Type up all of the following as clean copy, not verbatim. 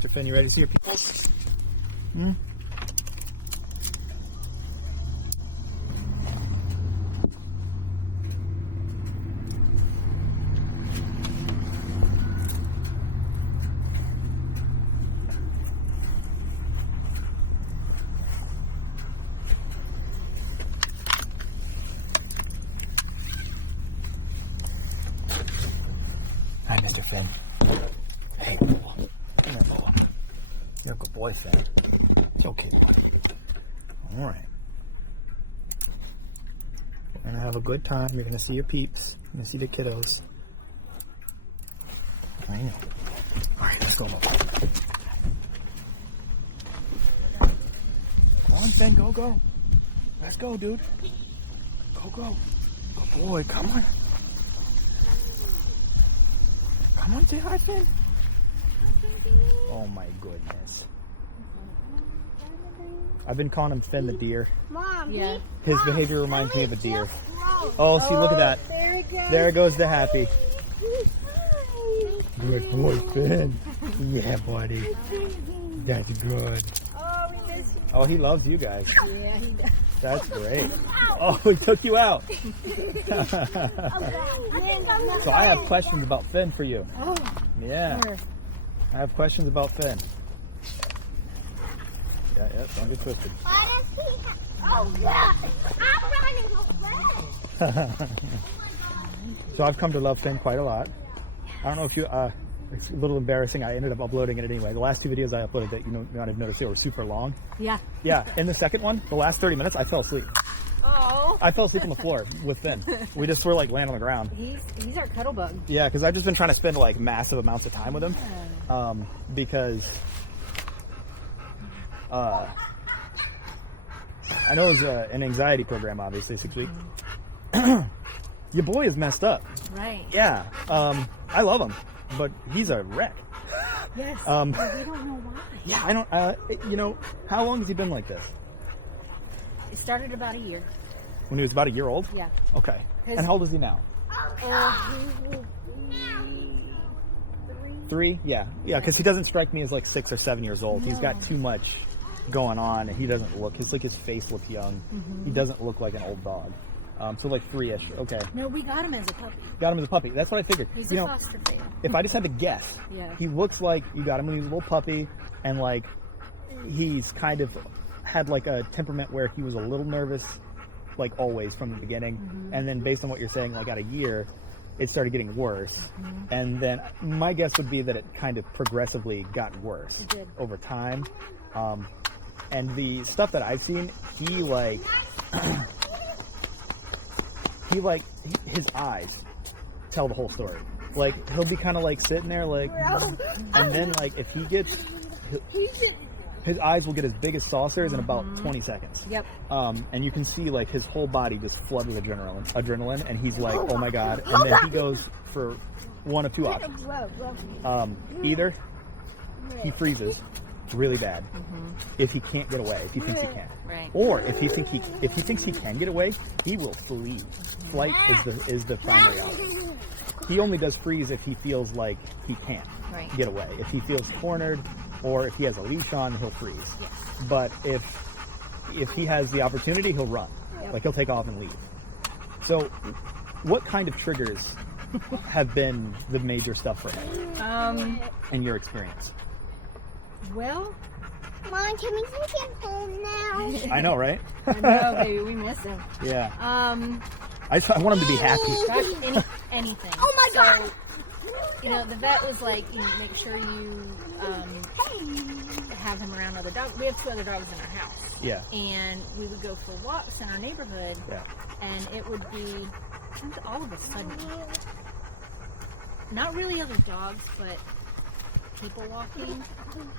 Mr. Finn, you ready to see your pupils? Hmm? Hi, Mr. Finn. Hey, Boa. Come here, Boa. You're a good boy, Finn. It's okay, buddy. All right. We're going to have a good time. You're going to see your peeps. You're going to see the kiddos. I know. All right, let's go, Boa. Come on, Finn. Go, go. Let's go, dude. Go, go. Good boy. Come on. Come on, say hi, Finn. Oh my goodness. I've been calling him Finn the deer. Mom, yeah. His behavior reminds me of a deer. Oh, see, look at that. There goes the happy. Good boy, Finn. Yeah, buddy. That's good. Oh, he loves you guys. Yeah, he does. That's great. Oh, he took you out. So I have questions about Finn for you. Oh, Yeah. sure. I have questions about Finn. Yeah, don't get twisted. Oh, yeah. I'm running away. So I've come to love Finn quite a lot. I don't know if you, it's a little embarrassing. I ended up uploading it anyway. The last two videos I uploaded that you might have noticed they were super long. Yeah. Yeah, in the second one, the last 30 minutes, I fell asleep. Oh. I fell asleep on the floor with Finn. We just were like laying on the ground. He's our cuddle bug. Yeah, because I've just been trying to spend like massive amounts of time with him. Because I know it's an anxiety program, obviously, 6 weeks. Your boy is messed up. Right. Yeah. I love him, but he's a wreck. Yes. But we don't know why. Yeah, I don't, how long has he been like this? It started about a year. When he was about a year old? Yeah. Okay. And how old is he now? He will be 3? Yeah. Yeah, because he doesn't strike me as like 6 or 7 years old. He's got too much going on, and he doesn't look, his face looks young. He doesn't look like an old dog. So like 3-ish. Okay. No, we got him as a puppy. Got him as a puppy. That's what I figured. He's a foster fail. If I just had to guess, Yeah. he looks like you got him when he was a little puppy, and like he's kind of had like a temperament where he was a little nervous, like always from the beginning, and then based on what you're saying, like at a year, it started getting worse, and then my guess would be that it kind of progressively got worse over time. And the stuff that I've seen, he his eyes tell the whole story. Like he'll be kind of like sitting there like, and then like if he gets, his eyes will get as big as saucers in about 20 seconds. Yep. And you can see like his whole body just flood with adrenaline, and he's like, oh my god. And then he goes for one of two options. Either he freezes really bad if he can't get away, if he thinks he can. Right. Or if he thinks he can get away, he will flee. Flight is the primary option. He only does freeze if he feels like he can't get away. If he feels cornered, or if he has a leash on, he'll freeze. Yes. But if he has the opportunity, he'll run. Like he'll take off and leave. So what kind of triggers have been the major stuff for him in your experience? Well, Mom, can we take him home now? I know, right? I know, baby, we miss him. Yeah. I want him to be happy. Gosh, anything. Oh my god! The vet was like, make sure you have him around other dogs. We have 2 other dogs in our house. Yeah. And we would go for walks in our neighborhood. Yeah. And it would be all of a sudden, not really other dogs, but people walking.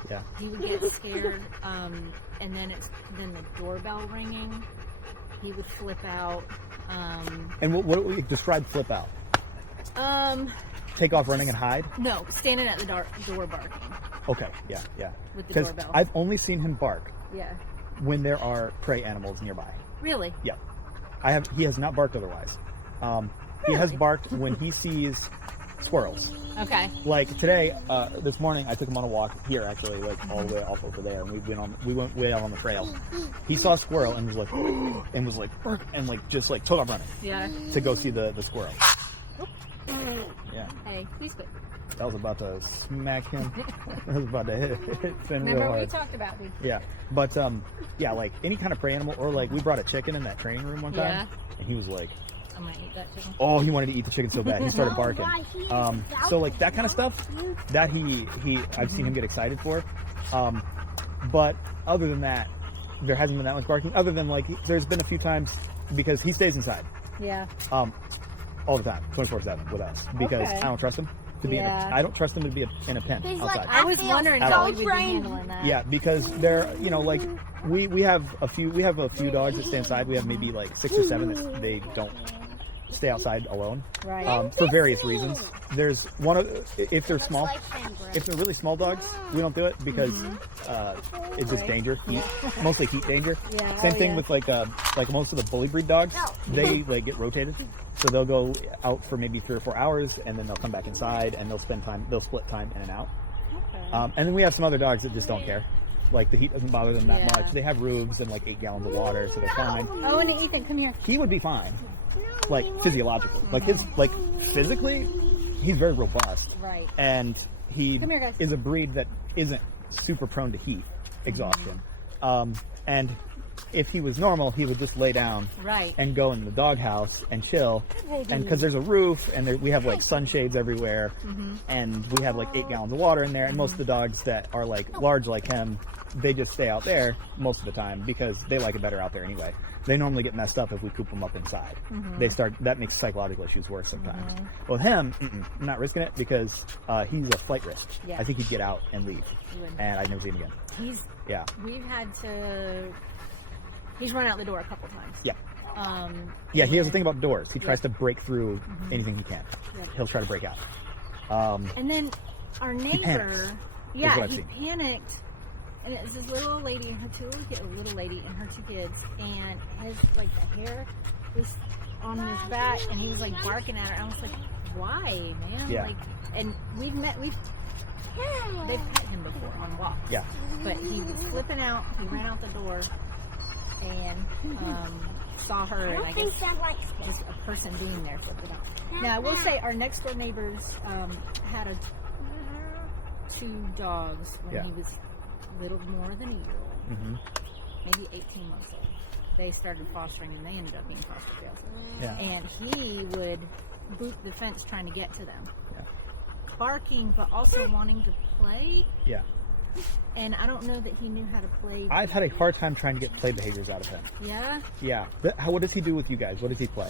Yeah. He would get scared, and then the doorbell ringing. He would flip out. And what would you describe flip out? Take off running and hide? No, standing at the door barking. Okay, yeah. With the Because doorbell. I've only seen him bark Yeah. when there are prey animals nearby. Really? Yeah. He has not barked otherwise. He has barked when he sees squirrels. Okay. Like today, this morning, I took him on a walk here, actually, like all the way off over there, and we went way out on the trail. He saw a squirrel and was like, and was like, and like just like took off running. Yeah. To go see the squirrel. Yeah. Hey, please quit. I was about to smack him. I was about to hit Finn real Remember what we hard. talked about, dude? Yeah, but yeah, like any kind of prey animal, or like we brought a chicken in that training room one time, Yeah. and he was like, I'm gonna eat that chicken. oh, he wanted to eat the chicken so bad, he started barking. So like that kind of stuff, that I've seen him get excited for. But other than that, there hasn't been that much barking. Other than like, there's been a few times because he stays inside, Yeah. all the time, 24/7 with us, because Okay. I don't trust him to be. Yeah. I don't trust him to be in a pen He's outside. like, I was feel wondering so how we would be trained. handling that. Yeah, because they're, you know, like we have a few dogs that stay inside. We have maybe like 6 or 7 that they don't stay outside alone, Right. for various reasons. There's one of, if they're small, if they're really small dogs, we don't do it because it's just Right. danger, heat, mostly heat danger. Yeah, Same oh, thing yeah. with like most of the bully breed dogs, they like get rotated, so they'll go out for maybe 3 or 4 hours, and then they'll come back inside, and they'll split time in and out. Okay. And then we have some other dogs that just don't care. Like the heat doesn't bother them that Yeah. much. They have roofs and like 8 gallons of water, so they're fine. Oh, and Ethan, come here. He would be fine, like physiologically. Like physically, he's very robust, Right. and he Come here, guys. is a breed that isn't super prone to heat exhaustion. And if he was normal, he would just lay down Right. and go in the doghouse and chill. And because there's a roof and we have like sunshades everywhere, and we have like 8 gallons of water in there, and most of the dogs that are like large like him, they just stay out there most of the time because they like it better out there anyway. They normally get messed up if we coop them up inside. That makes psychological issues worse sometimes. With him, I'm not risking it because he's a flight risk. Yeah. I think he'd get out and leave, He would. and I'd never see him again. Yeah. We've had to. He's run out the door a couple times. Yeah. Yeah. He has a thing about doors. He tries to break through anything he can. Yeah. He'll try to break out. And then our panics, neighbor, is yeah, what I've he seen. panicked, and it was this little lady and her two kids, and his like the hair was on his back, and he was like barking at her. I was like, "Why, man?" Yeah. Like, and they've pet him before on walks. Yeah. But he was flipping out. He ran out the door and saw her, and I guess just a person being there flipped it out. Now I will say our next door neighbors had 2 dogs when Yeah. he was little more than a year old, maybe 18 months old. They started fostering, and they ended up being foster jails. Yeah. And he would boot the fence trying to get to them, Yeah. barking but also wanting to play. Yeah. And I don't know that he knew how to play. I've had a hard time trying to get play behaviors out of him. Yeah. Yeah. What does he do with you guys? What does he play?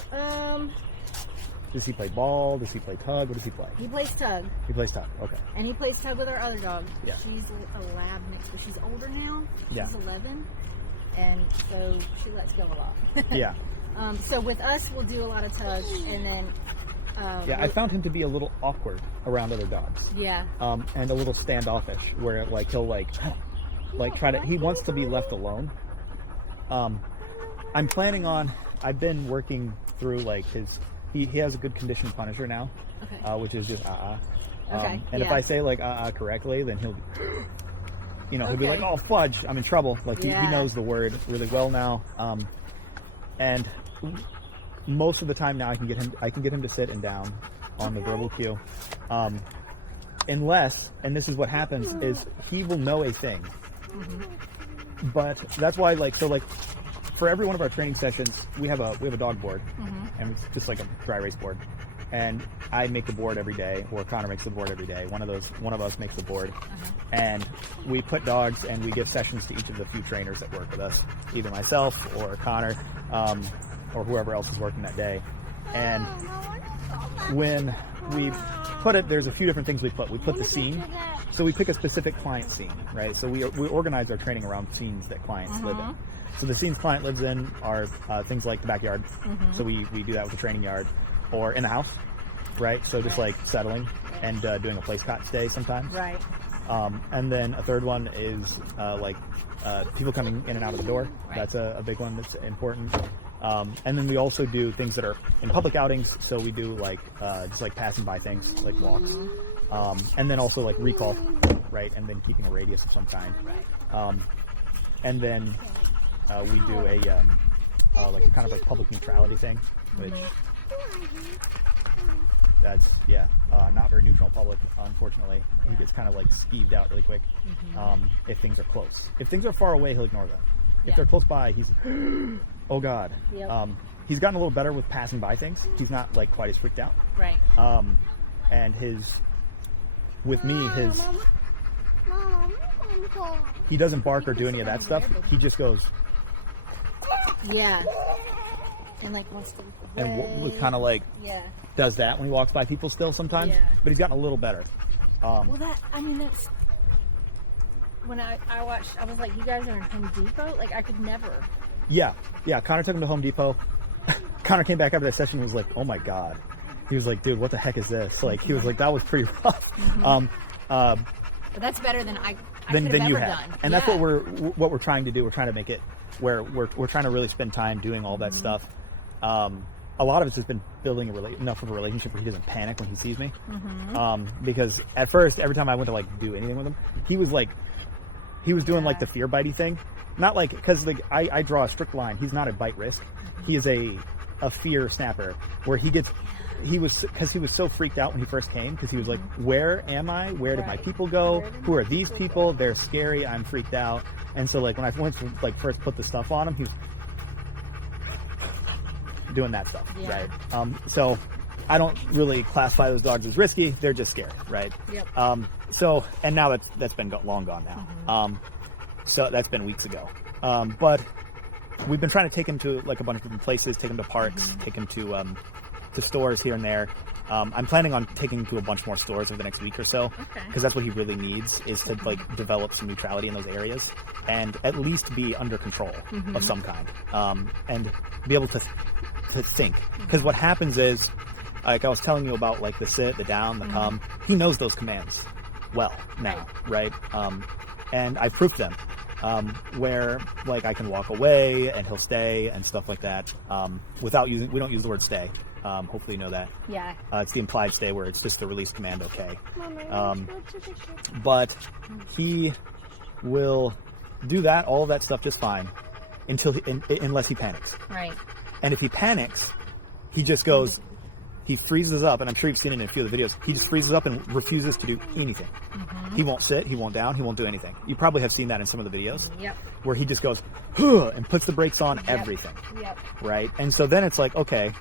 Does he play ball? Does he play tug? What does he play? He plays tug, He plays tug. Okay. and he plays tug with our other dog. Yeah. She's a lab mix, but she's older now. She's Yeah. 11, and so she lets go a lot. Yeah. So with us, we'll do a lot of tug, and then Yeah. I found him to be a little awkward around other dogs. yeah, And a little standoffish, where like he'll like try to. He wants to be left alone. I'm planning on. I've been working through like his. He has a good condition punisher now, okay, which is just Okay, And if yeah. I say like correctly, then he'll, he'll be Okay. like, oh fudge, I'm in trouble. Like he Yeah. knows the word really well now. And most of the time now I can get him to sit and down on the verbal cue. Unless, and this is what happens, is he will know a thing. But that's why for every one of our training sessions, we have a dog board, and it's just like a dry erase board. And I make the board every day, or Connor makes the board every day. One of us makes the board, and we put dogs, and we give sessions to each of the few trainers that work with us, either myself or Connor, or whoever else is working that day. And when we put it, there's a few different things we put. We put the scene. So we pick a specific client scene, right? So we organize our training around scenes that clients live in. So the scenes client lives in are things like the backyard. So we do that with the training yard, or in the house, right? So just like settling and doing a place cot stay sometimes. right, And then a third one is people coming in and out of the door. Right. That's a big one that's important. And then we also do things that are in public outings. So we do like just like passing by things, like walks, and then also like recall, right? And then keeping a radius of some kind. And then we do like a kind of a public neutrality thing, which that's not very neutral public, unfortunately. He gets kind of like skeeved out really quick if things are close. If things are far away, he'll ignore them. If they're close by, he's oh god. He's gotten a little better with passing by things. He's not like quite as freaked out. Right. And he doesn't bark or do any of that stuff. He just goes and like wants to and kind of like does that when he walks by people still sometimes. But he's gotten a little better. Well, that's when I watched. I was like, you guys are in Home Depot. Like I could never. Yeah. Connor took him to Home Depot. Connor came back after that session and was like, oh my god. He was like, dude, what the heck is this? Like he was like, that was pretty rough. But that's better than I could have you ever have. done. And that's what we're trying to do. We're trying to make it where we're trying to really spend time doing all that stuff. A lot of it's just been building enough of a relationship where he doesn't panic when he sees me. Because at first, every time I went to like do anything with him, he was doing like the fear bitey thing. Not like, because like I draw a strict line. He's not a bite risk. He is a fear snapper where he was so freaked out when he first came because he was like, where am I? Where did my people go? Who are these people? They're scary. I'm freaked out. And so like when I went to like first put the stuff on him, he was doing that stuff, right? So I don't really classify those dogs as risky. They're just scared, right? So, and now that's been long gone now. So that's been weeks ago. But we've been trying to take him to like a bunch of different places, take him to parks, take him to stores here and there. I'm planning on taking him to a bunch more stores over the next week or so, because that's what he really needs, is to like develop some neutrality in those areas and at least be under control of some kind, and be able to think. Because what happens is, like I was telling you about like the sit, the down, the come, he knows those commands well now, right? And I've proofed them, where like I can walk away and he'll stay and stuff like that, without we don't use the word stay. Hopefully you know that. It's the implied stay where it's just the release command, okay. But he will do that, all of that stuff just fine unless he panics. Right. And if he panics, he just goes, he freezes up, and I'm sure you've seen it in a few of the videos. He just freezes up and refuses to do anything. He won't sit, he won't down, he won't do anything. You probably have seen that in some of the videos. Where he just goes, huh, and puts the brakes on everything. Right? And so then it's like, okay,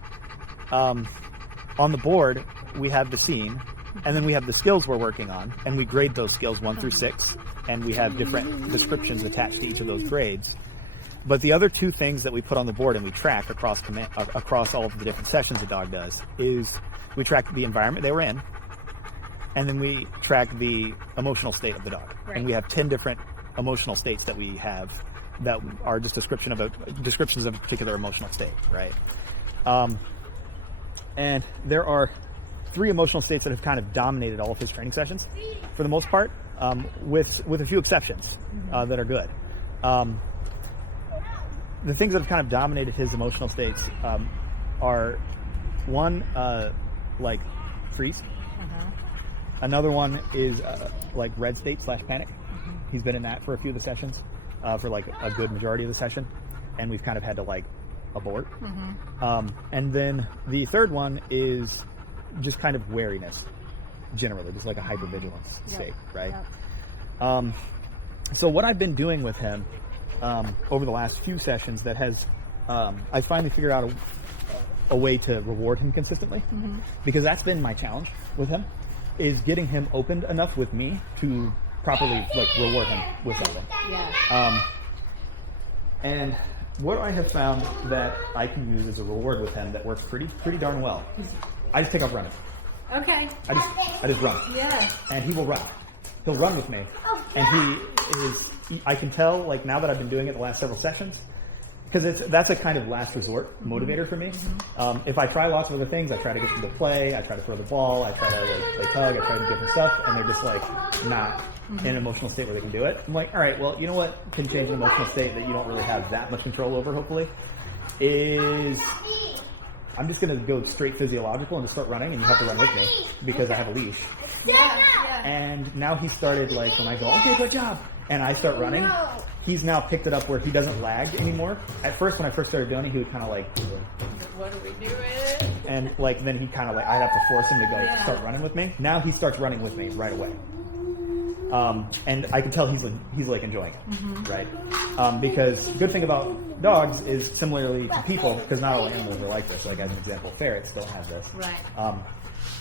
on the board, we have the scene, and then we have the skills we're working on, and we grade those skills 1 through 6, and we have different descriptions attached to each of those grades. But the other two things that we put on the board and we track across all of the different sessions the dog does is we track the environment they were in, and then we track the emotional state of the dog. And we have 10 different emotional states that we have that are just descriptions of a particular emotional state, right? And there are 3 emotional states that have kind of dominated all of his training sessions for the most part, with a few exceptions that are good. The things that have kind of dominated his emotional states are one, like freeze. Another one is like red state / panic. He's been in that for a few of the sessions, for like a good majority of the session, and we've kind of had to like abort. And then the third one is just kind of wariness, generally, just like a hypervigilance state, right? So what I've been doing with him over the last few sessions that has, I finally figured out a way to reward him consistently, because that's been my challenge with him, is getting him opened enough with me to properly like reward him with something. And what I have found that I can use as a reward with him that works pretty darn well, I just take off running. Okay. I just run. And he will run. He'll run with me, and I can tell, like, now that I've been doing it the last several sessions, because that's a kind of last resort motivator for me. If I try lots of other things, I try to get them to play, I try to throw the ball, I try to like play tug, I try to do different stuff, and they're just like not in an emotional state where they can do it. I'm like, all right, well, you know what can change an emotional state that you don't really have that much control over, hopefully? is I'm just going to go straight physiological and just start running, and you have to run with me because I have a leash. Yeah. And now he started, like, when I go, okay, good job, and I start running, he's now picked it up where he doesn't lag anymore. At first, when I first started doing it, he would kind of like, What are we doing? and like then he kind of like, I'd have to force him to go start running with me. Now he starts running with me right away. And I can tell he's like enjoying it, right? Because the good thing about dogs is similarly to people, because not all animals are like this. Like as an example, ferrets don't have this. Right.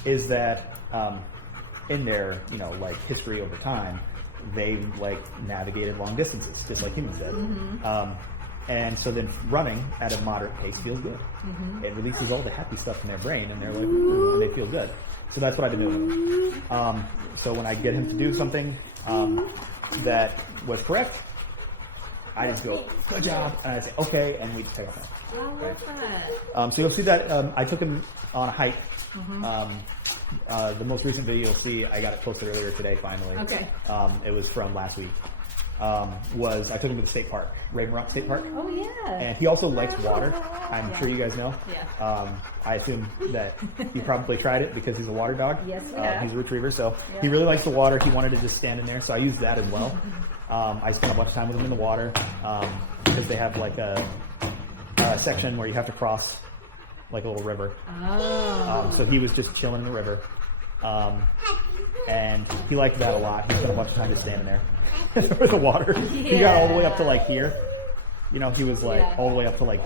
Is that in their like history over time, they like navigated long distances just like humans did. And so then running at a moderate pace feels good. It releases all the happy stuff in their brain, and they're like, ooh, and they feel good. So that's what I've been doing. So when I get him to do something that was correct, I just go, good job, and I say, okay, and we just take off. So you'll see that I took him on a hike. The most recent video you'll see, I got it posted earlier today, finally. Okay. It was from last week. Was I took him to the state park, Raven Rock State Park. Oh yeah. And he also likes water. I'm sure you guys know. Yeah. I assume that you probably tried it because he's a water dog. Yes, we have. He's a retriever, so he really likes the water. He wanted to just stand in there, so I used that as well. I spent a bunch of time with him in the water because they have like a section where you have to cross like a little river. Oh. So he was just chilling in the river. And he liked that a lot. He spent a bunch of time just standing there with the water. He got all the way up to like here. He was like all the way up to like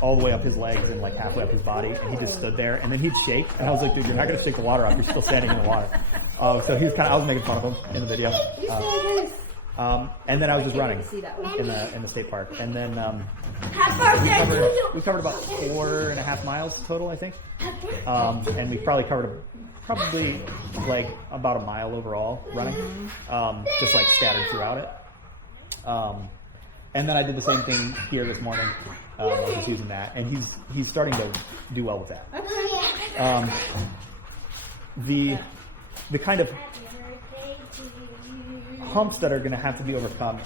all the way up his legs and like halfway up his body, and he just stood there. And then he'd shake, and I was like, "Dude, you're not gonna shake the water off. You're still standing in the water." So he was I was making fun of him in the video. And then I was just running in the state park, and then we covered about 4.5 miles total, I think. And we probably covered like about a mile overall running, just like scattered throughout it. And then I did the same thing here this morning. I was just using that, and he's starting to do well with that. The kind of humps that are going to have to be overcome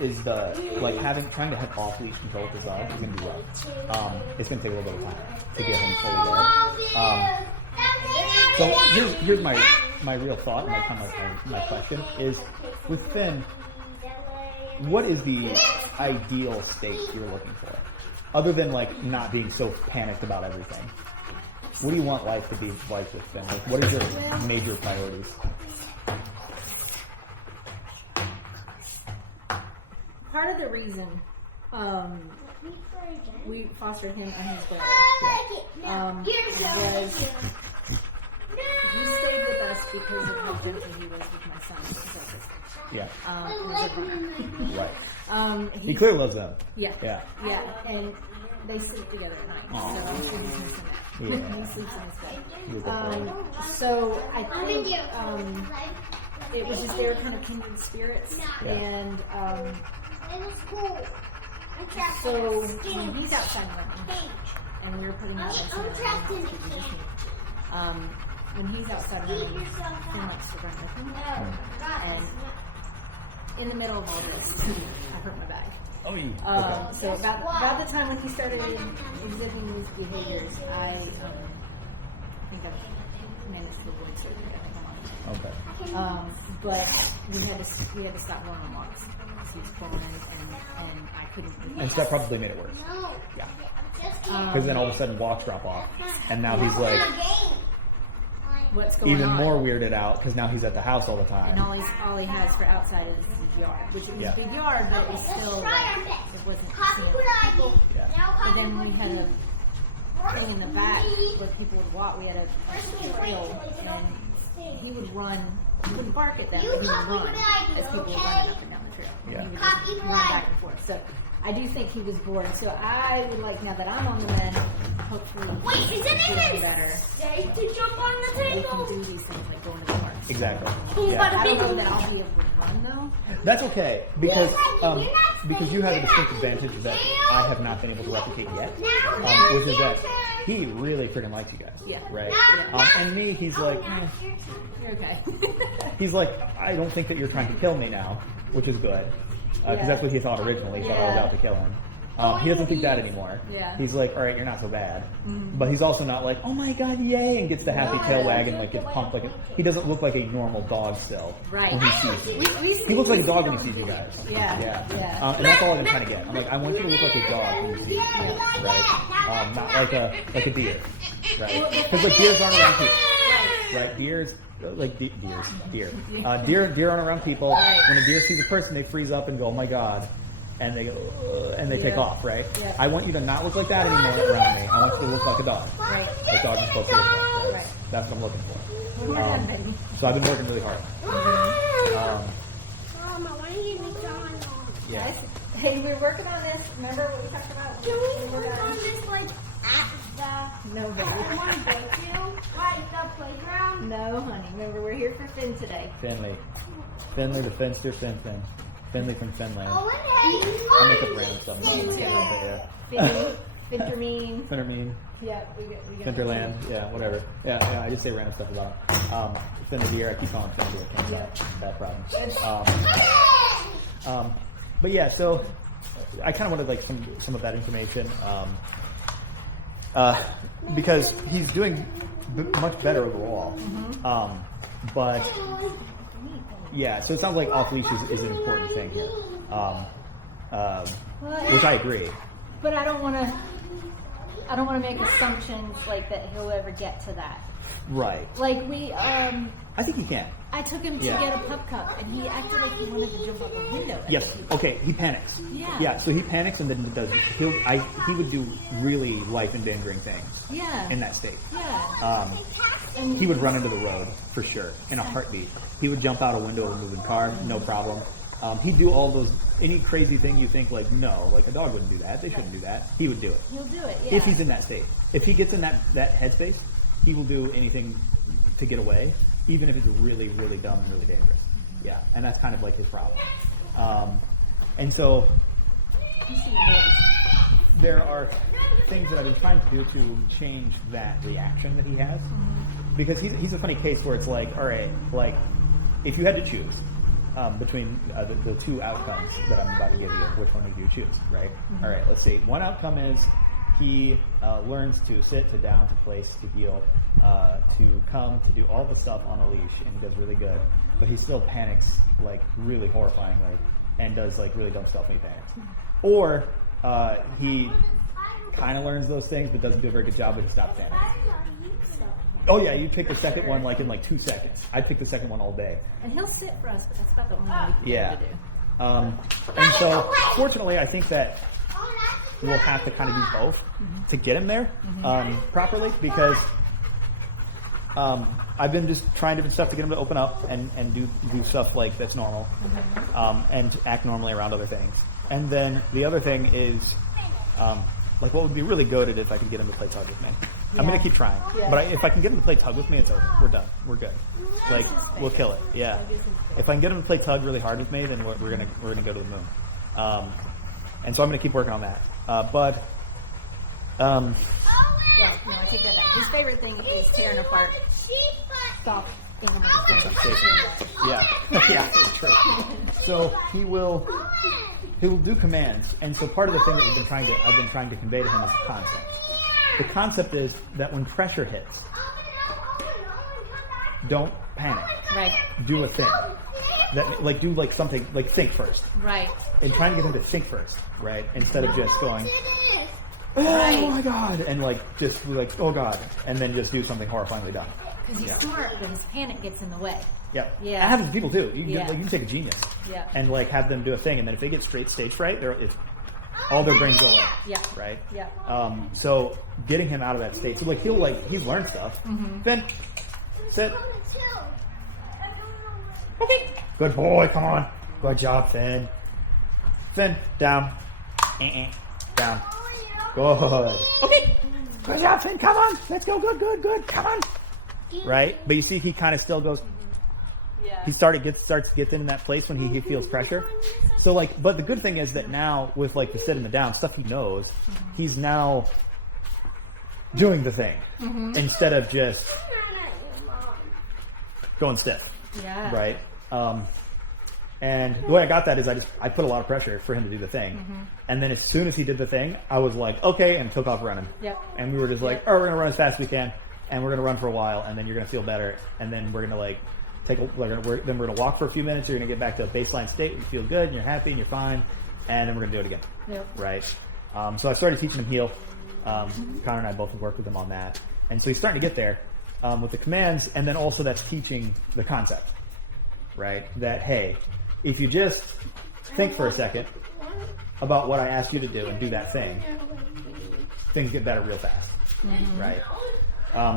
is the trying to have off-leash control with his dog is going to be rough. It's going to take a little bit of time to get him fully there. So here's my real thought, my question is, with Finn, what is the ideal state you're looking for, other than like not being so panicked about everything? What do you want life to be like with Finn? Like, what are your major priorities? Part of the reason we fostered him and his brother was he stayed with us because of how gentle he was with my son and his sister. Right. He clearly loves them. Yeah, and they sleep together at night. So I'm sure he's missing that. He sleeps in his bed. So I think it was just they were kind of kindred spirits, and so when he's outside running, and we were putting him outside running, when he's outside running, he likes to run with him. And in the middle of all this, I hurt my back. So about the time when he started exhibiting these behaviors, I think I've managed to avoid surgery. I think I'm on it. But we had to stop going on walks. He was pulling and I couldn't. And so that probably made it worse. Yeah. Because then all of a sudden walks drop off, and now he's like what's going even on? more weirded out because now he's at the house all the time. And all he has for outside is his yard, which is a big yard, but it's still it wasn't people. But then we had a thing in the back where people would walk. We had a trail, and he would run. He wouldn't bark at them, but he would run as people were running up and down the trail. And he would just run back and forth. So I do think he was bored. So I would like, now that I'm on the mend, hopefully he can better. To jump on the We table. can do these things like going to the park. Exactly. I don't know that I'll be able to run though. That's okay because you have a distinct advantage that I have not been able to replicate yet, which is that he really freaking likes you guys. Yeah. Right. And me, he's like, You're okay. he's like, I don't think that you're trying to kill me now, which is good because that's what he thought originally. He thought I was out to kill him. He doesn't think that anymore. Yeah. He's like, all right, you're not so bad. But he's also not like, oh my god, yay, and gets the happy tail wag and like gets pumped like he doesn't look like a normal dog still. Right. When he sees you. He looks like a dog when he sees you guys. Yeah. And that's all I've been trying to get. I'm like, I want you to look like a dog when you see you, right? Not like a deer, right? Because like deers aren't around people, right? Deers aren't around people. When a deer sees a person, they freeze up and go, oh my god. And they go, and they take off, right? Yeah. I want you to not look like that anymore around me. I want you to look like a dog. Right. Like dogs are supposed to look like. Right. That's what I'm looking for. We're done, baby. So I've been working really hard. Mama, why don't you make McDonald's? Yeah. Guys, hey, we're working on this. Remember what we talked about? Can we work on this like at the No, baby. I want to go to like the playground? No, honey. Remember, we're here for Finn today. Finley the Finster Fin. Finley from Finland. Oh, I make up random stuff. Finnermean. Yeah, we got Finterland. Yeah, whatever. Yeah, I just say random stuff about it. Finnedeer, I keep calling Finnedeer. Can't bad problem. But yeah, so I kind of wanted like some of that information because he's doing much better overall. But yeah, so it sounds like off leash is an important thing here, which I agree. But I don't want to make assumptions like that he'll ever get to that. Right. Like we, I think he can. I took him to get a pup cup, and he acted like he wanted to jump out the window. Yes. Okay. He panics. Yeah. Yeah. So he panics and then he would do really life endangering things. Yeah. In that state. Yeah. And he would run into the road for sure in a heartbeat. He would jump out a window of a moving car, no problem. He'd do all those, any crazy thing you think like, no, like a dog wouldn't do that. They shouldn't do that. He would do it. He'll do it. Yeah. If he's in that state. If he gets in that headspace, he will do anything to get away, even if it's really, really dumb and really dangerous. Yeah, and that's kind of like his problem. And so there are things that I've been trying to do to change that reaction that he has. Because he's a funny case where it's like, all right, like if you had to choose between the two outcomes that I'm about to give you, which one would you choose, right? All right, let's see. One outcome is he learns to sit, to down, to place, to heel, to come, to do all the stuff on a leash, and he does really good. But he still panics like really horrifyingly and does like really dumb stuff when he panics. Or he kind of learns those things but doesn't do a very good job, but he stops panicking. Oh yeah, you pick the second one like in like 2 seconds. I'd pick the second one all day. And he'll sit for us, but that's about the only one we can do. And so fortunately I think that we'll have to kind of do both to get him there properly, because I've been just trying different stuff to get him to open up and do stuff like that's normal and act normally around other things. And then the other thing is like what would be really good at if I could get him to play tug with me. I'm going to keep trying. Yeah. But if I can get him to play tug with me, it's over. We're done. We're good. Like, we'll kill it. Yeah. If I can get him to play tug really hard with me, then we're gonna go to the moon. And so I'm going to keep working on that. Yeah, no, I take that back. His favorite thing is tearing apart soft yeah, it's true. So he will do commands, and so part of the thing that I've been trying to convey to him is the concept. The concept is that when pressure hits, don't panic. Right. Do a thing. That like do like something like think first. Right. And trying to get him to think first, right? Instead of just going, oh my god, and like just like oh god, and then just do something horrifyingly dumb. Because he's smart, but his panic gets in the way. Yeah. Yeah. That happens to people too. You can take a genius. Yeah. And like have them do a thing, and then if they get straight stage fright, all their brains go away. Yeah. Right. Yeah. So getting him out of that state, so like he's learned stuff. Finn, sit. Okay. Good boy. Come on. Good job, Finn. Finn, down. Down. Good. Okay. Good job, Finn. Come on. Let's go. Good. Come on. Right? But you see, he kind of still goes. Yeah. He starts to get in that place when he feels pressure. So like, but the good thing is that now with like the sit and the down stuff he knows, he's now doing the thing instead of just going stiff. Yeah. Right. And the way I got that is I put a lot of pressure for him to do the thing. And then as soon as he did the thing, I was like, okay, and took off running. Yep. And we were just like, all right, we're going to run as fast as we can, and we're going to run for a while, and then you're going to feel better, and then we're going to like then we're going to walk for a few minutes, you're going to get back to a baseline state, you feel good, and you're happy, and you're fine, and then we're going to do it again. Yep. Right? So I started teaching him heel. Connor and I both worked with him on that. And so he's starting to get there with the commands, and then also that's teaching the concept, right? That, hey, if you just think for a second about what I asked you to do and do that thing, things get better real fast, right?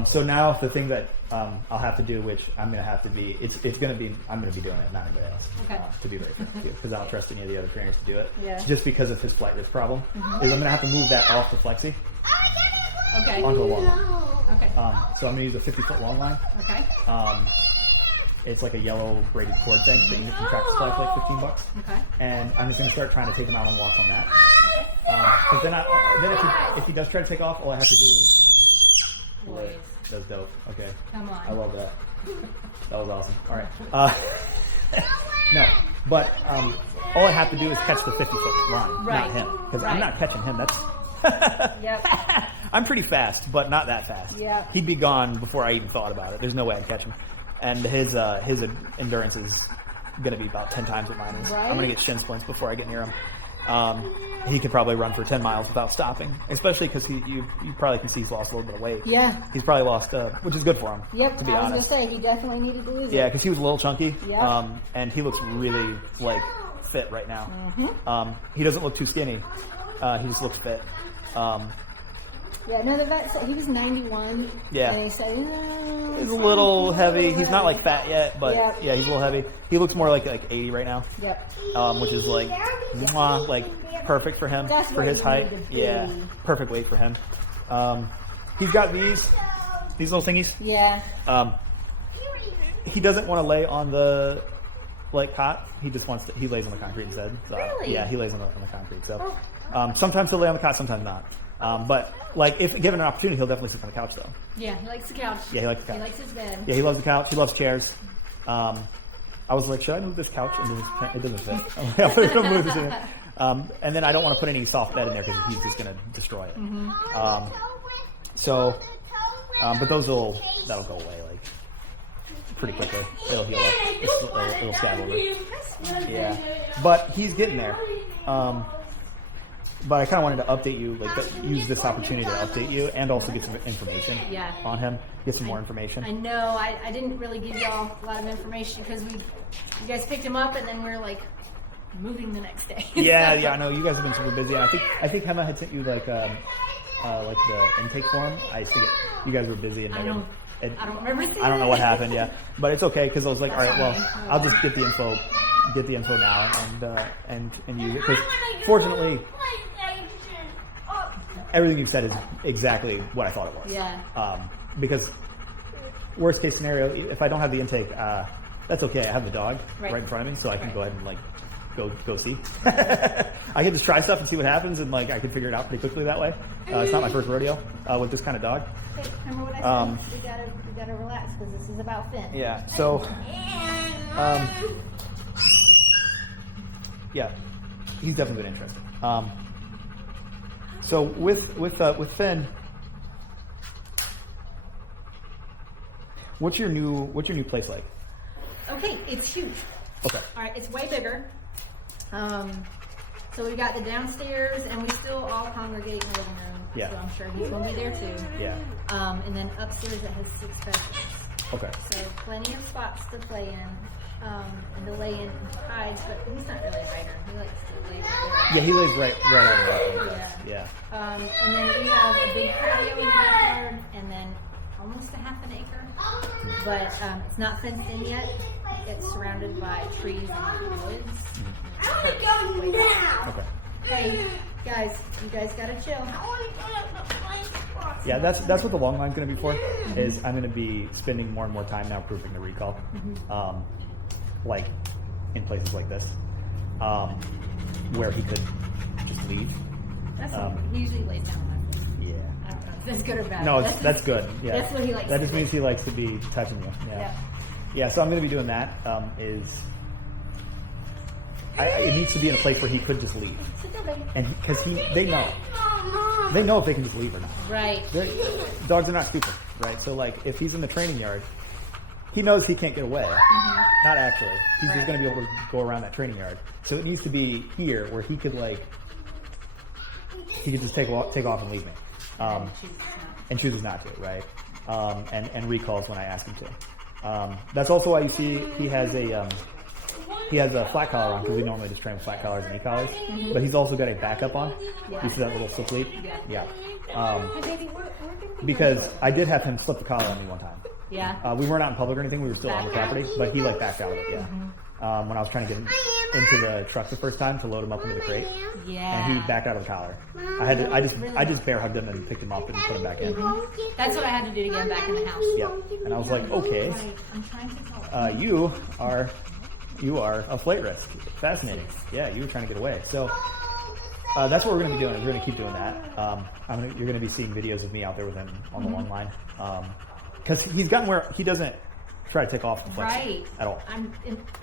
So now the thing that I'll have to do, which I'm going to have to be, I'm going to be doing it, not anybody else, to be very frank with you, because I don't trust any of the other trainers to do it, just because of his flight risk problem, is I'm going to have to move that off the flexi onto a long line. Okay. So I'm going to use a 50-foot long line. Okay. It's like a yellow braided cord thing that you can practice fly for like $15. Okay. And I'm just going to start trying to take him out on walks on that. But then if he does try to take off, all I have to do is... Boys. That's dope. Okay. Come on. I love that. That was awesome. All right. No, but all I have to do is catch the 50-foot line, not him. Because I'm not catching him. That's... Yep. I'm pretty fast, but not that fast. Yeah. He'd be gone before I even thought about it. There's no way I'd catch him. And his endurance is going to be about 10 times what mine is. Right. I'm going to get shin splints before I get near him. He could probably run for 10 miles without stopping, especially because you probably can see he's lost a little bit of weight. Yeah. He's probably lost, which is good for him, Yep. to be I was honest. going to say, he definitely needed to lose Yeah, it. because he was a little chunky, Yeah. and he looks really, like, fit right now. Mm-hmm. He doesn't look too skinny. He just looks fit. Yeah, no, the vet said he was 91. Yeah. And he said, He's a little heavy. He's not like fat yet, but Yep. yeah, he's a little heavy. He looks more like 80 right now, Yep. which is like perfect for him, That's for where his you height. need to Yeah, be. perfect weight for him. He's got these little thingies. Yeah. He doesn't want to lay on the cot. He just wants to. He lays on the concrete instead. So, Really? Yeah, he lays on the concrete. So sometimes he'll lay on the cot, sometimes not. But like if given an opportunity, he'll definitely sit on the couch though. Yeah, he likes the couch. Yeah, he likes the couch. He likes his bed. Yeah, he loves the couch. He loves chairs. I was like, should I move this couch into his tent? It doesn't fit. I'm going to move this in. And then I don't want to put any soft bed in there because he's just going to destroy it. But that'll go away like pretty quickly. It'll heal up. It'll scab over. Yeah, but he's getting there. But I kind of wanted to update you, use this opportunity to update you and also get some information on him. Get some more information. I know. I didn't really give y'all a lot of information because you guys picked him up and then we're like moving the next day. Yeah, I know. You guys have been super busy. I think Emma had sent you the intake form. I think you guys were busy and I don't remember seeing I don't know it. what happened. Yeah, but it's okay because I was like, all right, well, I'll just get the info now and use it. Because fortunately, everything you've said is exactly what I thought it was. Yeah. Because worst case scenario, if I don't have the intake, that's okay. I have the dog right in front of me, so I can go ahead and go see. I can just try stuff and see what happens, and I can figure it out pretty quickly that way. It's not my first rodeo with this kind of dog. Hey, remember what I said? We gotta relax because this is about Finn. Yeah. So, yeah, he's definitely been interesting. So with Finn, what's your new place like? Okay, it's huge. Okay. All right, it's way bigger. So we got the downstairs, and we still all congregate in the living room. Yeah. So I'm sure he's gonna be there too. Yeah. And then upstairs it has 6 bedrooms. Okay. So plenty of spots to play in, and to lay in hides. But he's not really a hider. He likes to lay right there. Yeah, he lives right on the Yeah. Yeah. And then we have a big patio in the backyard, and then almost a half an acre. But it's not fenced in yet. It's surrounded by trees and woods. Okay. Hey, guys, you guys gotta chill. Yeah, that's what the long line's going to be for. Is I'm going to be spending more and more time now proving the recall, in places like this, where he could just leave. That's he usually lays down on my foot. Yeah. I don't know if that's good or bad. No, that's good. Yeah. That's what he likes That to just do. means he likes to be touching you. Yeah. Yeah. Yeah. So I'm going to be doing that. it needs to be in a place where he could just leave, and because they know if they can just leave or not. Right. Dogs are not stupid, right? So like if he's in the training yard, he knows he can't get away. Not actually. He's just going to be able to go around that training yard. So it needs to be here where he could just take off and leave me, and chooses not to, right? And recalls when I ask him to. That's also why you see he has a flat collar on, because we normally just train with flat collars and e-collars. But he's also got a backup on. You see that little slip lead? Yeah. Because I did have him slip the collar on me one time. Yeah. We weren't out in public or anything. We were still on the property, but he like backed out of it. Yeah. When I was trying to get him into the truck the first time to load him up into the crate, Yeah. and he backed out of the collar. I just bear hugged him and picked him up and put him back in. That's what I had to do to get him back in the house. Yeah. And I was like, okay, I'm trying to tell you are a flight risk. Fascinating. Yeah, you were trying to get away. So that's what we're going to be doing. We're going to keep doing that. You're going to be seeing videos of me out there with him on the long line. Because he's gotten where he doesn't try to take off the flexi at all.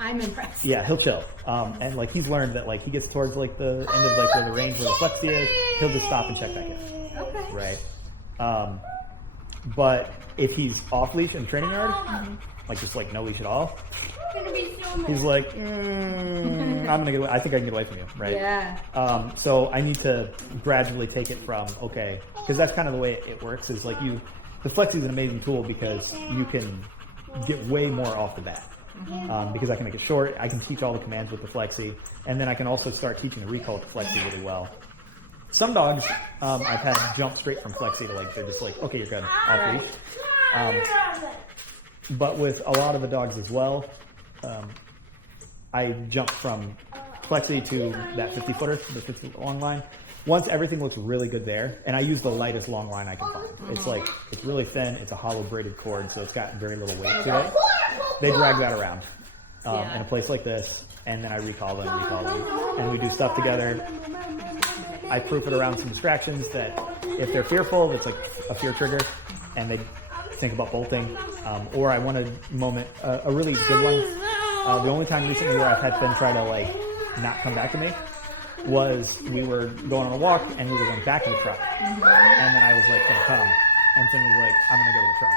I'm impressed. Yeah, he'll chill. And like he's learned that like he gets towards like the end of like where the range where the flexi is, he'll just stop and check back in. Okay. Right. But if he's off leash in the training yard, like just like no leash at all, he's like, I'm gonna get away. I think I can get away from you, right? Yeah. So I need to gradually take it from because that's kind of the way it works. Is like the flexi is an amazing tool because you can get way more off the bat. Because I can make it short, I can teach all the commands with the flexi, and then I can also start teaching the recall with the flexi really well. Some dogs I've had jump straight from flexi to like they're just like, okay, you're good, off leash. But with a lot of the dogs as well, I jump from flexi to that 50-footer, the 50 long line. Once everything looks really good there, and I use the lightest long line I can find. It's really thin, it's a hollow braided cord, so it's got very little weight to it. They drag that around in a place like this, and then I recall them, and we do stuff together. I proof it around some distractions that if they're fearful, it's like a fear trigger, and they think about bolting, or I want a moment, a really good one. The only time recently where I've had Finn try to like not come back to me was we were going on a walk and we were going back to the truck, and then I was like, gonna come, and Finn was like, I'm gonna go to the truck,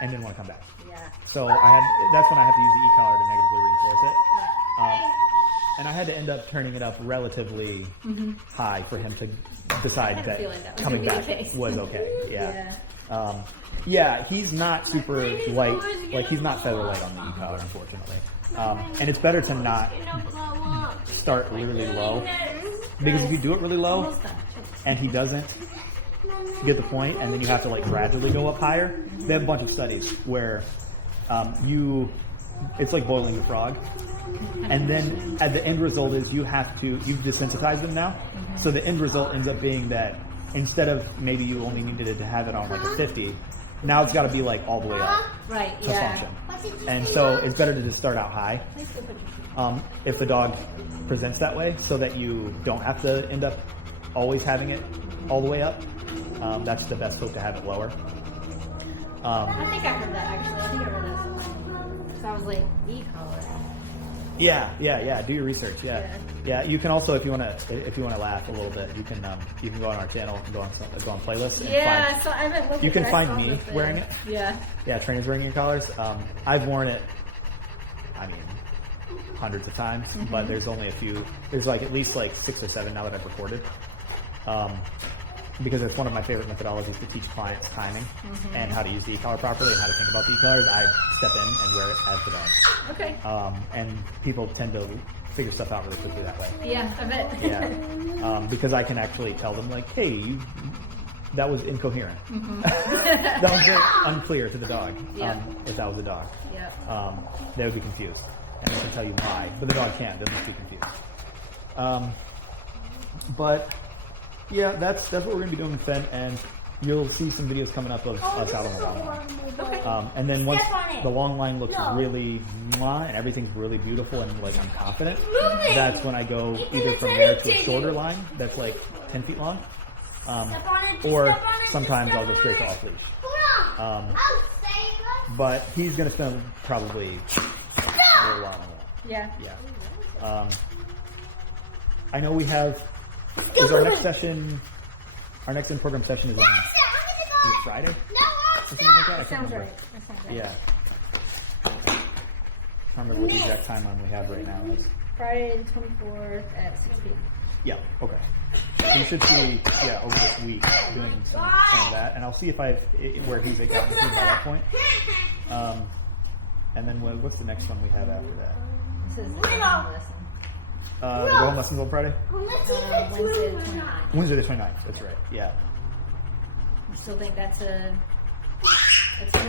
and didn't want to come back. Yeah. So that's when I had to use the e-collar to negatively reinforce it. And I had to end up turning it up relatively high for him to decide that coming back was okay. Yeah. He's not super light, like he's not feather light on the e-collar, unfortunately. And it's better to not start really low, because if you do it really low and he doesn't get the point, and then you have to like gradually go up higher. They have a bunch of studies where it's like boiling the frog, and then at the end result is you've desensitized them now, so the end result ends up being that instead of maybe you only needed to have it on like a 50, now it's got to be like all the way up to function. And so it's better to just start out high if the dog presents that way, so that you don't have to end up always having it all the way up. That's the best hope, to have it lower. I think I heard that actually. I think I heard that somewhere. So I was like, e-collar. Yeah. Do your research. Yeah. You can also, if you want to laugh a little bit, you can go on our channel and go on playlists. And so I've been looking. You can find me wearing it. Yeah, trainers wearing your collars. I've worn it, I mean, hundreds of times, but there's only a few. There's like at least like 6 or 7 now that I've recorded. Because it's one of my favorite methodologies to teach clients timing and how to use the e-collar properly and how to think about the e-collars. I step in and wear it as the dog. Okay. And people tend to figure stuff out really quickly that way. Yeah, I bet. Yeah. Because I can actually tell them like, hey, that was incoherent. That was very unclear to the dog. If that was a dog. They would be confused. And I can tell you why. But the dog can't. Doesn't be confused. But yeah, that's what we're going to be doing with Finn, and you'll see some videos coming up of us out on the long line. And then once the long line looks really mwah, and everything's really beautiful and like I'm confident, that's when I go either from there to a shorter line that's like 10 feet long, or sometimes I'll go straight to off-leash. But he's going to spend probably a little while on that. Yeah. Yeah. I know we have. Is our next session? Our next in-program session is on. Is it Friday? Or something like that? I can't Sounds remember. right. That sounds right. Yeah. I can't remember what the exact timeline we have right now is. Friday the 24th at 6 p.m. Yeah. Okay. So we should see, over this week doing some of that, and I'll see if where he's gotten to by that point. And then what's the next one we have after that? This is the lesson. The home lessons on Friday. Wednesday the 29th. Wednesday the 29th. That's right. Yeah. You still think that's a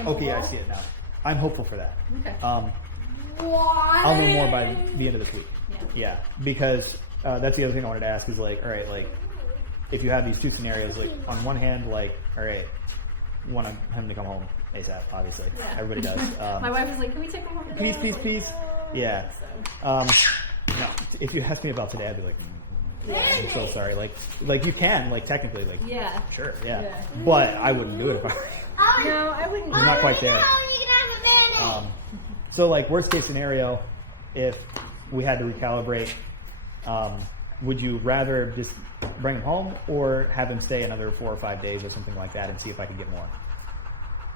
Okay. I see it now. I'm hopeful for that. Okay. I'll know more by the end of this week. Yeah. Because that's the other thing I wanted to ask is like, all right, like if you have these two scenarios, like on one hand, like, all right, want him to come home ASAP, obviously. Yeah. Everybody does. My wife was like, can we take him home today? Peace. Yeah. No, if you asked me about today, I'd be like, I'm so sorry. Like you can, like technically, like, Yeah. sure, yeah. But I wouldn't do it if I No, I wouldn't. I'm not quite there. So like worst case scenario, if we had to recalibrate, would you rather just bring him home or have him stay another 4 or 5 days or something like that and see if I can get more?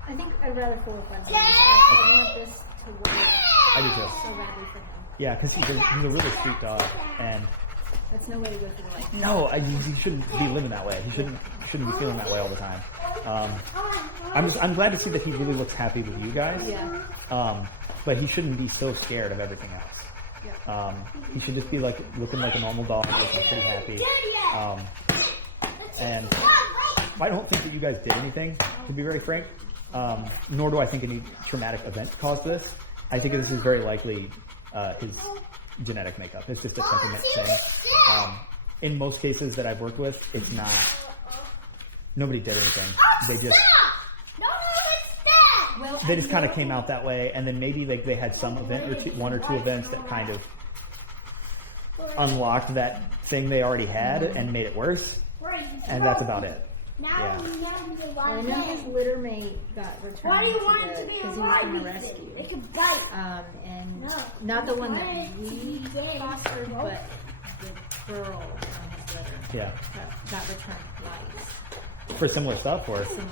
I think I'd rather 4 or 5 days. I want this to work I do too. so badly for him. Yeah, because he's a really sweet dog, and That's no way to go through life. no, he shouldn't be living that way. He shouldn't be feeling that way all the time. I'm glad to see that he really looks happy with you guys. Yeah. But he shouldn't be so scared of everything else. Yeah. He should just be like looking like a normal dog, looking pretty happy. And I don't think that you guys did anything, to be very frank. Nor do I think any traumatic event caused this. I think this is very likely his genetic makeup. It's just a temperament thing. In most cases that I've worked with, it's not. Nobody did anything. They just kind of came out that way, and then maybe like they had some event or two, 1 or 2 events that kind of unlocked that thing they already had and made it worse, and that's about it. Yeah. Well, I know his litter mate got returned because he was from a rescue. And not the one that we fostered, but the girl from his litter. Yeah. Got returned twice. For similar stuff, or Similar.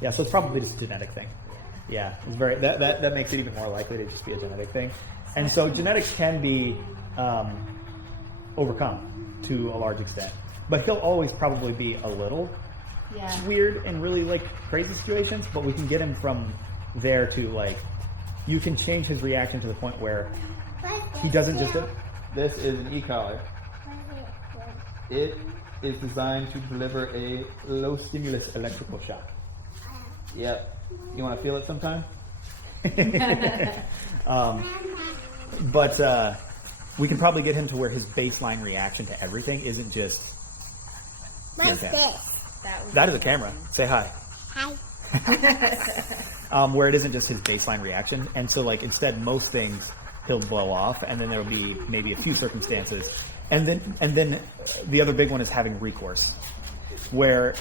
yeah. So it's probably just a genetic thing. Yeah, it's very that makes it even more likely to just be a genetic thing. And so genetics can be overcome to a large extent, but he'll always probably be a little weird and really like crazy situations. But we can get him from there to like you can change his reaction to the point where he doesn't just. This is an e-collar. It is designed to deliver a low stimulus electrical shock. Yep. You want to feel it sometime? But we can probably get him to where his baseline reaction to everything isn't just. What's this? That is a camera. Say hi. Hi. Where it isn't just his baseline reaction, and so like instead most things he'll blow off, and then there'll be maybe a few circumstances, and then the other big one is having recourse, where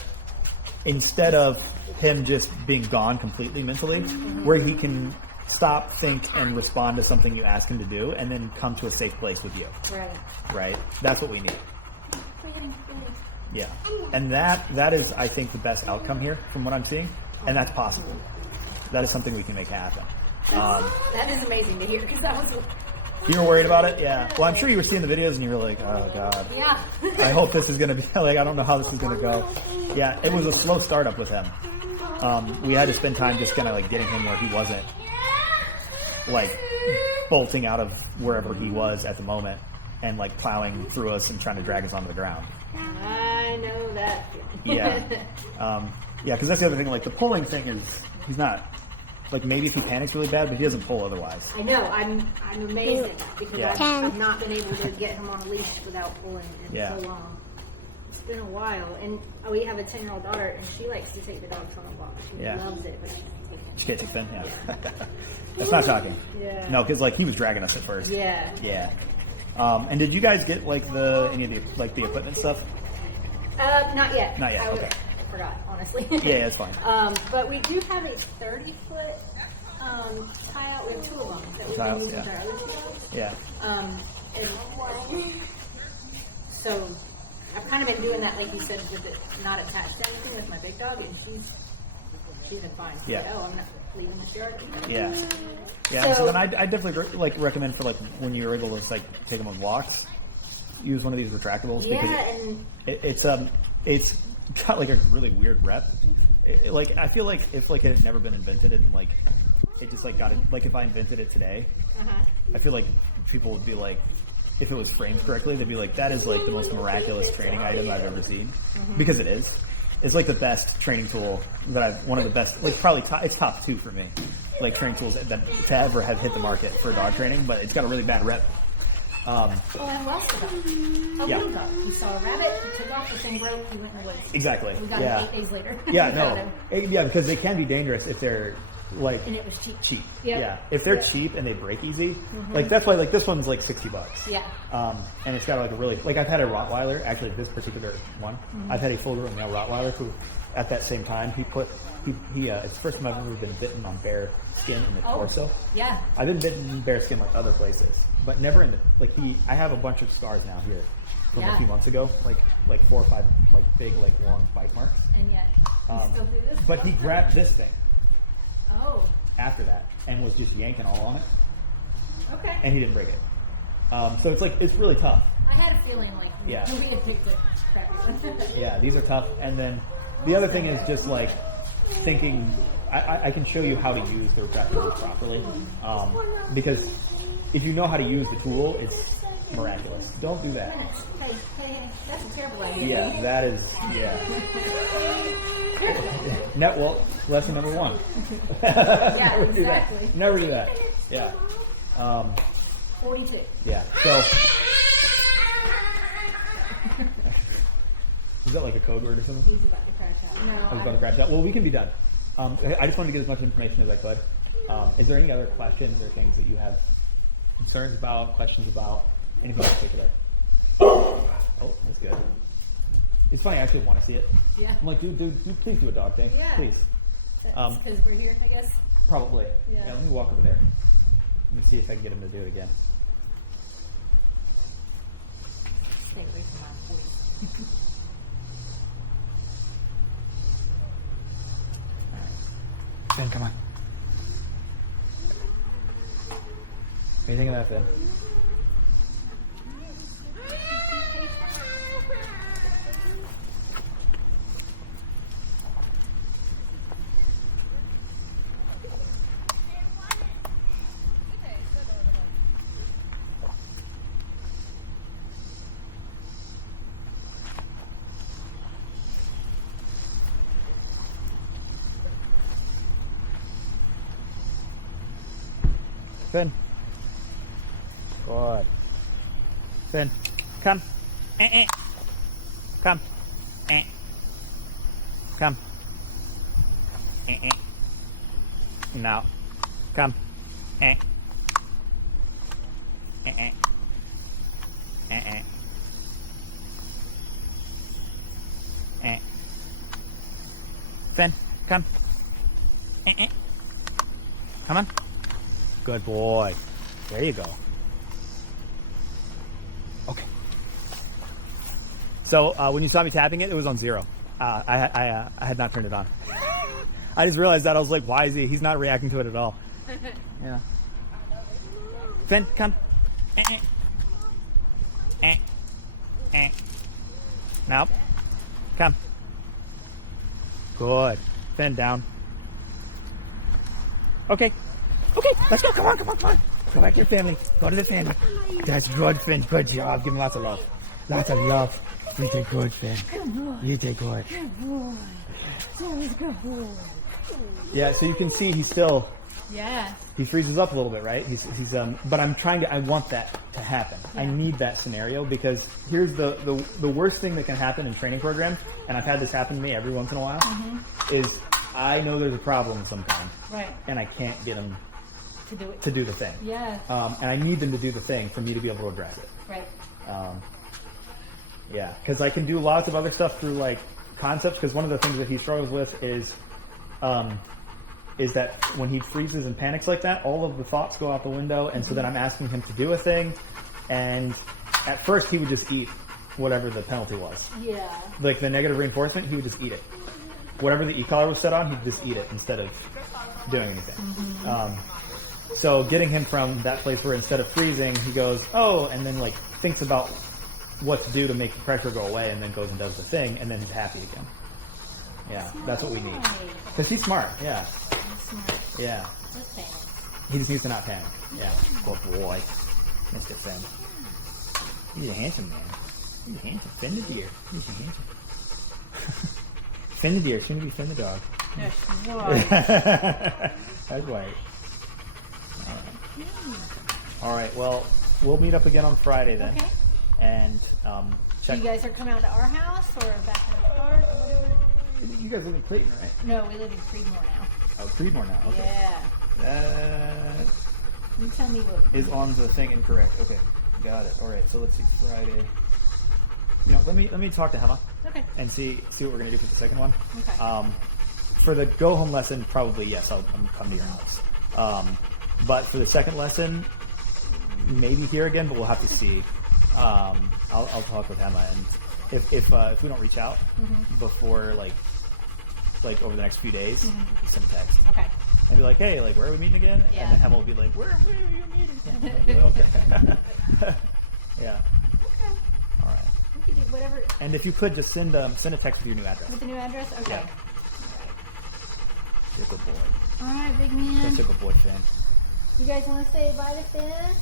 instead of him just being gone completely mentally, where he can stop, think, and respond to something you ask him to do, and then come to a safe place with you. Right? That's what we need. Yeah. And that is, I think, the best outcome here from what I'm seeing, and that's possible. That is something we can make happen. That is amazing to hear, because that was... You were worried about it? Yeah. Well, I'm sure you were seeing the videos and you were like, oh, God. Yeah. I hope this is going to be, like, I don't know how this is going to go. Yeah, it was a slow startup with him. We had to spend time just kind of, like, getting him where he wasn't, like, bolting out of wherever he was at the moment and, like, plowing through us and trying to drag us onto the ground. I know that feeling. Yeah. Because that's the other thing, like, the pulling thing is, he's not... Like, maybe if he panics really bad, but he doesn't pull otherwise. I know. I'm amazed at that because I've not been able to get him on a leash without pulling in so long. It's been a while. And we have a 10-year-old daughter, and she likes to take the dogs on a walk. She loves it, but she can't take it. She can't take Finn? Yeah. That's not shocking. Yeah. No, because, like, he was dragging us at first. Yeah. Yeah. And did you guys get, like, any of the equipment stuff? Not yet. Not yet, okay. I forgot, honestly. Yeah, it's fine. But we do have a 30-foot tryout. We have 2 of them that we've Tryouts, been using yeah. for our other trials. Yeah. And so I've kind of been doing that, like you said, with it not attached to anything with my big dog, and she's been fine. Yeah. Like, oh, I'm not leaving this yard. Yeah. Yeah. So then I definitely like recommend for like when you're able to like take them on walks, use one of these retractables because it's got like a really weird rep. Like I feel like if like it had never been invented and like it just like got it, like if I invented it today, I feel like people would be like, if it was framed correctly, they'd be like, that is like the most miraculous training item I've ever seen, because it is. It's like the best training tool that one of the best, like probably it's top 2 for me, like training tools that to ever have hit the market for dog training, but it's got a really bad rep. And lost a dog. Yeah. Little dog. He saw a rabbit, he took off, the thing broke, he went in the woods. Exactly. We got him 8 days later. Yeah, We got no. him. Yeah, because they can be dangerous if they're like And it was cheap. Yep. Yeah. If they're cheap and they break easy, like that's why like this one's like $60. Yeah. And it's got like a really, like I've had a Rottweiler, actually this particular one, I've had a full-grown male Rottweiler who at that same time it's the first time I've ever been bitten on bear skin in the torso. Yeah. I've been bitten in bear skin like other places, but never in the, like I have a bunch of scars now here from a few months ago, like 4 or 5 like big like long bite marks. And yet, he still do this. But he grabbed this thing Oh. after that and was just yanking all on it, Okay. and he didn't break it. So it's like, it's really tough. I had a feeling like we had picked a crappy. Yeah, these are tough. And then the other thing is just like thinking, I can show you how to use the retractable properly, because if you know how to use the tool, it's miraculous. Don't do that. Hey, that's a terrible idea. Yeah, that is, well, lesson number 1. Yeah, Never do that. exactly. Never do that. Yeah. 42. Yeah. So, is that like a code word or something? He's about to crash out. No. I was about to crash out. Well, we can be done. I just wanted to get as much information as I could. Is there any other questions or things that you have concerns about, questions about, anything in particular? Oh, that's good. It's funny, I actually want to see it. Yeah. I'm like, dude, please do a dog thing. Yeah. Please. That's because we're here, I guess. Probably. Yeah. Let me walk over there. Let me see if I can get him to do it again. Stay away from my voice. Ben, come on. What do you think of that, Ben? Finn. Good. Finn, come. Come. Come. Now. Come. Finn, come. Come on. Good boy. There you go. Okay. So when you saw me tapping it, it was on 0. I had not turned it on. I just realized that. I was like, why is he's not reacting to it at all. Yeah. Finn, come. Now. Come. Good. Finn, down. Okay. Okay, let's go. Come on. Go back to your family. Go to the family. That's good, Finn. Good job. Give him lots of love. Lots of love. You did good, Finn. Good boy. You did good. Good boy. That was good boy. Yeah, so you can see he's still, Yeah. he freezes up a little bit, right? He's but I want that to happen. Yeah. I need that scenario because here's the worst thing that can happen in training programs, and I've had this happen to me every once in a while, is I know there's a problem of some kind. Right. And I can't get them To do it. to do the thing. Yeah. And I need them to do the thing for me to be able to address it. Right. Yeah, because I can do lots of other stuff through like concepts. Because one of the things that he struggles with is is that when he freezes and panics like that, all of the thoughts go out the window, and so then I'm asking him to do a thing, and at first he would just eat whatever the penalty was. Yeah. Like the negative reinforcement, he would just eat it. Whatever the e-collar was set on, he'd just eat it instead of doing anything. So getting him from that place where instead of freezing, he goes, oh, and then like thinks about what to do to make the pressure go away, and then goes and does the thing, and then he's happy again. Yeah, that's what we need. Because he's smart, yeah. Yeah. He just needs to not panic. Yeah. Good boy. Mr. Finn. He's a handsome man. He's a handsome. Finn the deer. He's a handsome. Finn the deer. Soon to be Finn the dog. That's right. All right. Well, we'll meet up again on Friday then. Okay. And check. You guys are coming out to our house or back in the park or whatever? You guys live in Clayton, right? No, we live in Creedmoor now. Oh, Creedmoor now. Okay. Yeah. That You tell me what. is on the thing incorrect. Okay, got it. All right. So let's see. Friday. You know, let me talk to Hema. Okay. And see what we're gonna do for the second one. Okay. For the go home lesson, probably yes, I'm come to your house. But for the second lesson, maybe here again, but we'll have to see. I'll talk with Hema, and if we don't reach out before like over the next few days, send a text. Okay. And be like, hey, like where are we meeting again? Yeah. And then Hema will be like, where are you meeting? Yeah. Okay. Yeah. Okay. All right. We can do whatever. And if you could just send a text with your new address. With the new address? Okay. Yeah. You're a good boy. All right, big man. Such a good boy, Finn. You guys want to say bye to Finn?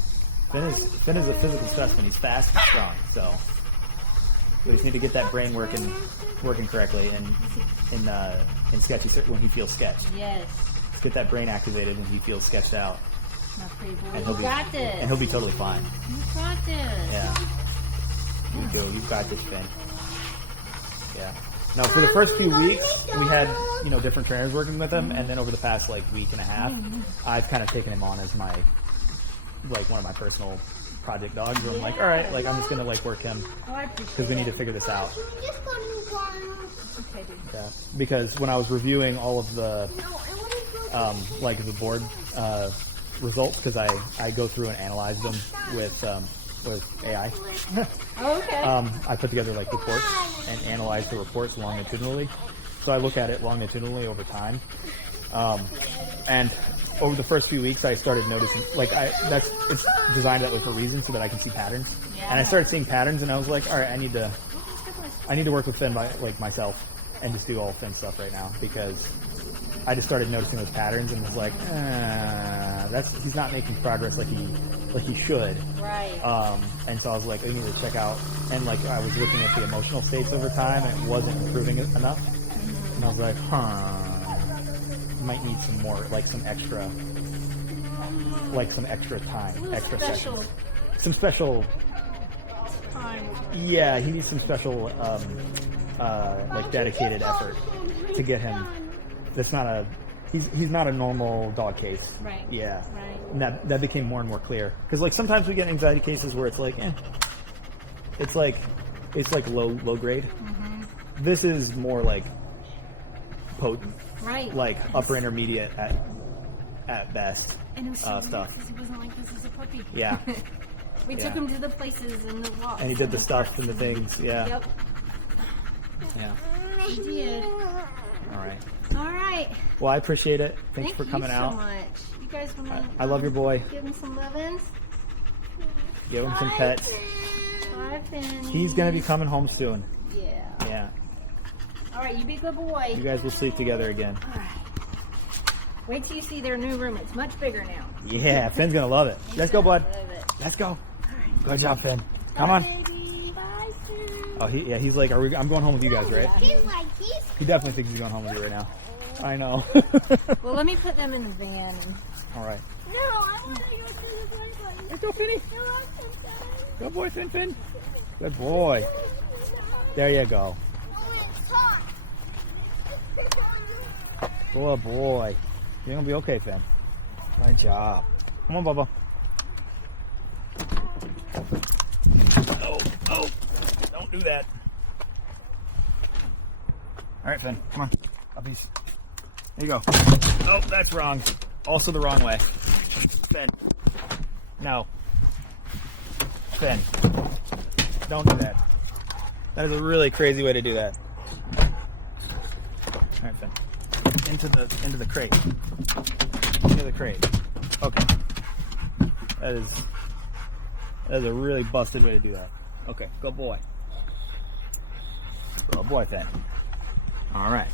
Finn is a physical specimen. He's fast and strong, so we just need to get that brain working correctly in sketchy when he feels sketched. Yes. Let's get that brain activated when he feels sketched out. My pretty boy. And You got this. And he'll be totally fine. You got this. Yeah. You go. You've got this, Finn. Yeah. Now, for the first few weeks, we had, different trainers working with him, and then over the past, week and a half, I've kind of taken him on as my, one of my personal project dogs, where I'm like, all right, I'm just going to, work him, Oh, I appreciate because we need to it. figure this out. Okay, dude. Yeah. Because when I was reviewing all of the, the board results, because I go through and analyze them with AI. Okay. I put together reports and analyze the reports longitudinally. So I look at it longitudinally over time. And over the first few weeks, I started noticing, it's designed that way for a reason, so that I can see patterns. Yeah. And I started seeing patterns, and I was like, all right, I need to work with Finn myself and just do all Finn stuff right now, because I just started noticing those patterns and was like, he's not making progress like he should. Right. And so I was like, I need to check out, and I was looking at the emotional states over time, and it wasn't improving enough. And I was like, might need some more, some extra time, extra sessions, some special Time. Yeah, he needs some special, dedicated effort to get him. That's not he's not a normal dog case. Right. Yeah. Right. And that became more and more clear. Because sometimes we get anxiety cases where it's it's low grade. Mm-hmm. This is more potent. Right. Upper intermediate at best. And it was so stuff. because he wasn't like this as a puppy. Yeah. We took him to the places and the walks. And he did the stuff parks and the things. Yeah. Yep. Yeah. He did. All right. All right. Well, I appreciate it. Thanks Thank for coming you out. so much. You guys want to... I love your boy. Give him some lovin's. Give him some pets. Bye, Penny. He's going to be coming home soon. Yeah. Yeah. All right, you be a good boy. You guys will sleep together again. All right. Wait till you see their new room. It's much bigger now. Yeah, Finn's going to love it. Let's go, bud. Love it. Let's go. All right. Good job, Finn. Come Bye, on. baby. Bye, Finn. Oh, he's like, I'm going home with you guys, right? He's like this. He definitely thinks he's going home with you right now. I know. Well, let me put them in the van. All right. No, I want to go to the one. Let's go, Finny. No, I want to Good boy, Finn. Good boy. There you go. Good boy. You're going to be okay, Finn. Good job. Come on, Bubba. Oh. Don't do that. All right, Finn. Come on. Puppies. There you go. Oh, that's wrong. Also the wrong way. Finn. No. Finn. Don't do that. That is a really crazy way to do that. Alright, Finn. Into the crate. Into the crate. Okay. That is a really busted way to do that. Okay, good boy. Good boy, Finn. Alright.